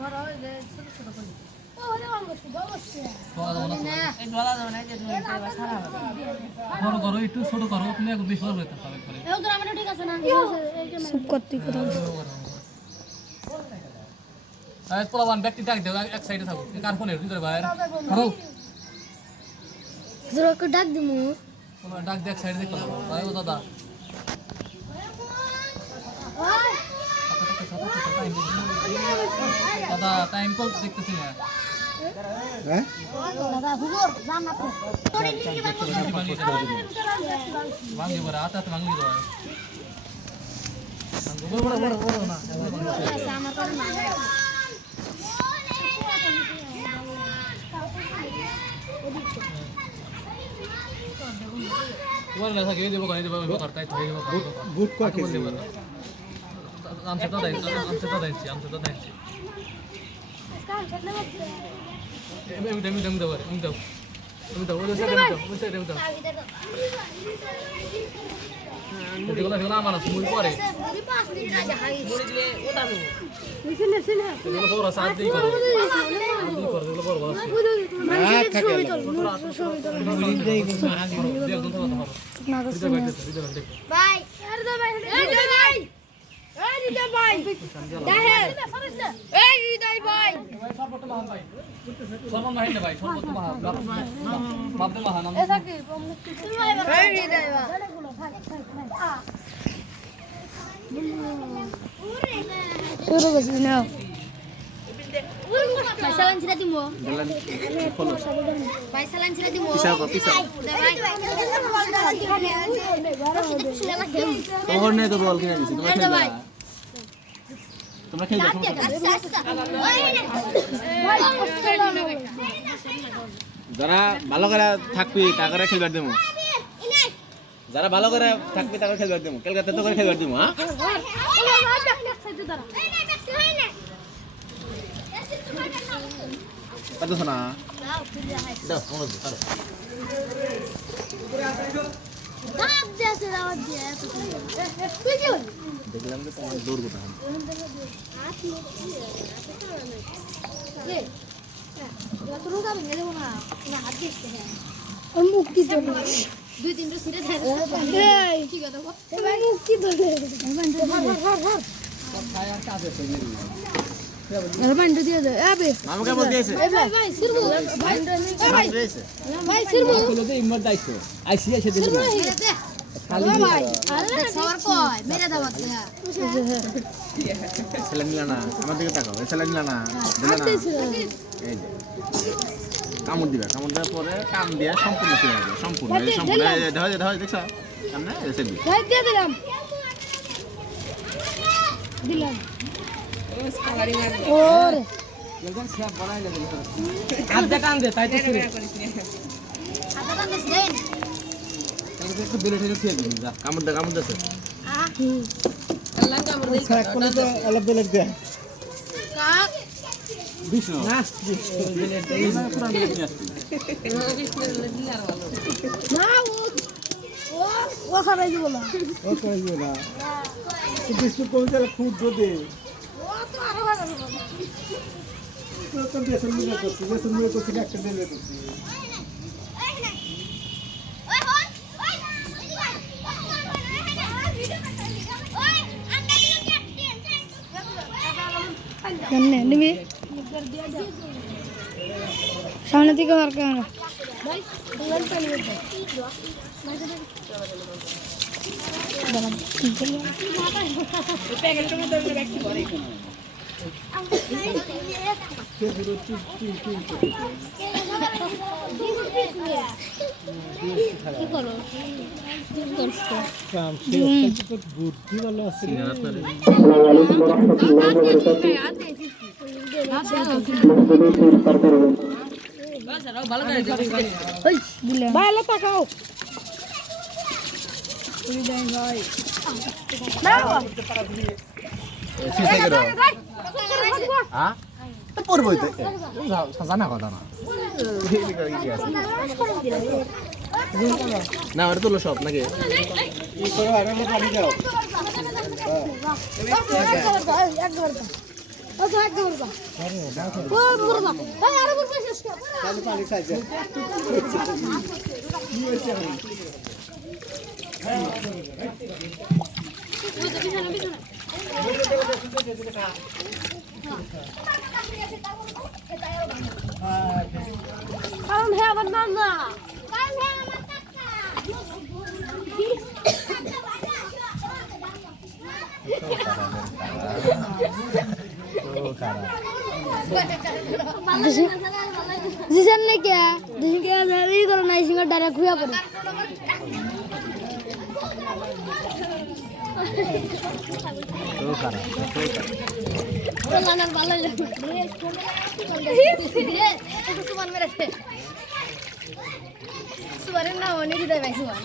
বড় হয়ে যায় ছোট ছোট করে ওরে অবশ্যই এই ডলা দাও না যে তুমি এবার সারা বড় করো একটু ছোট করো তুমি একটু বেশি বড় হইতে পারবে করে এই তো আমাদের ঠিক আছে না সব করতে কথা আরে পোলাবান ব্যক্তি ডাক দাও এক সাইডে থাকো কার ফোনে ভিতরে বাইরে করো জোরকে ডাক দিমু পোলা ডাক দে এক সাইডে দেখো ভাই ও দাদা দাদা টাইম কল দেখতেছি না হ্যাঁ দাদা হুজুর জান না তোরে ভাঙি বড় আতা তো ভাঙি দাও বড় বড় বড় না আমার করে না তোমার না থাকে দেবো করে দেবো করতে তাই দেবো বুট কয় কেজি আমসে তো দেন আমসে তো দেন আমি দাও ওই সাইডে দাও এগুলো ফেলা আমার মুই পরে মুড়ি দিলে ওটা দেবো এগুলো বড় সাথ দেই করো এগুলো বড় বড় ভাই শুরু করছি না সালান ছিলা দিমু ভাই সালান ছিলা দিমু পিছা ভাই তোর নে তো বল কিনে দিছি তোমরা খেলবা যারা ভালো করে থাকবি টাকারে খেলবার দেবো যারা ভালো করে থাকবি টাকা খেলবার দেবো কলকাতা তো করে খেলবার দেবো হ্যাঁ কত শোনা দাও আমার দাও ভাব দেছে দাওয়াত দিয়ে তুই কি হল দেখলাম যে তোমার দৌড় কোথা মুক্তি চলে দুই তিনটা সিটে ঠিক আছে মুক্তি চলে বান্ডু দিয়ে দে আবে আমাকে বল দিয়েছে ভাই ভাই সিরবু ভাই সিরবু তো ইমত দাইছো আইসি এসে দিল খালি ভাই আরে সর কই মেরে দাওয়াত দে ছেলে নিলা না আমার দিকে তাকাও ছেলে নিলা না দিলা না এই যে কামড় দেওয়ার পরে কাম দিয়া সম্পূর্ণ ছেড়ে দেবে সম্পূর্ণ এই সম্পূর্ণ দেখো দেখছো সামনে এসে দিই ভাই দিয়ে দিলাম দিলাম ওরে একদম সব বানাই লাগে আধা কাম দে তাই তো ছেড়ে আটা দাম দেন তাহলে একটু বেলে ঠেলে খেয়ে দিন যা কামড় দে আল্লাহ কামড় দেই কোন তো আলাদা বেলে দে কাক বিষ্ণু না বেলে দে না পুরো বেলে নিয়ে আসবি না ও খারাই দিব না ও কই গেলা বিষ্ণু কোন চলে খুব দে ও তো আরো ভালো তো দেশে মিলে তো একটা বেলে করছি জানে নিবি সামনে থেকে আর ক্যামেরা ভাই দুলাল চালিয়ে দে দাঁড়া প্যাকেটটা মধ্যে ব্যক্তি করে কি করো বুদ্ধি ভালো আছে ভালো তাকাও পড়বই তো জানা কথা না না ওটা তোলো সব নাকি ও তো হাত ধরবা ও ধরবা এই আরে বলবে শেষ কর পানি পানি খাইছে কি হইছে কারণ হে আমার নাম না কারণ হে আমার जिसन ने क्या जिसन क्या जरूरी करो ना इसी को डायरेक्ट हुआ पर तो खाना लाना वाला ले सुमन मेरे थे सुमन ना होने की दे भाई सुमन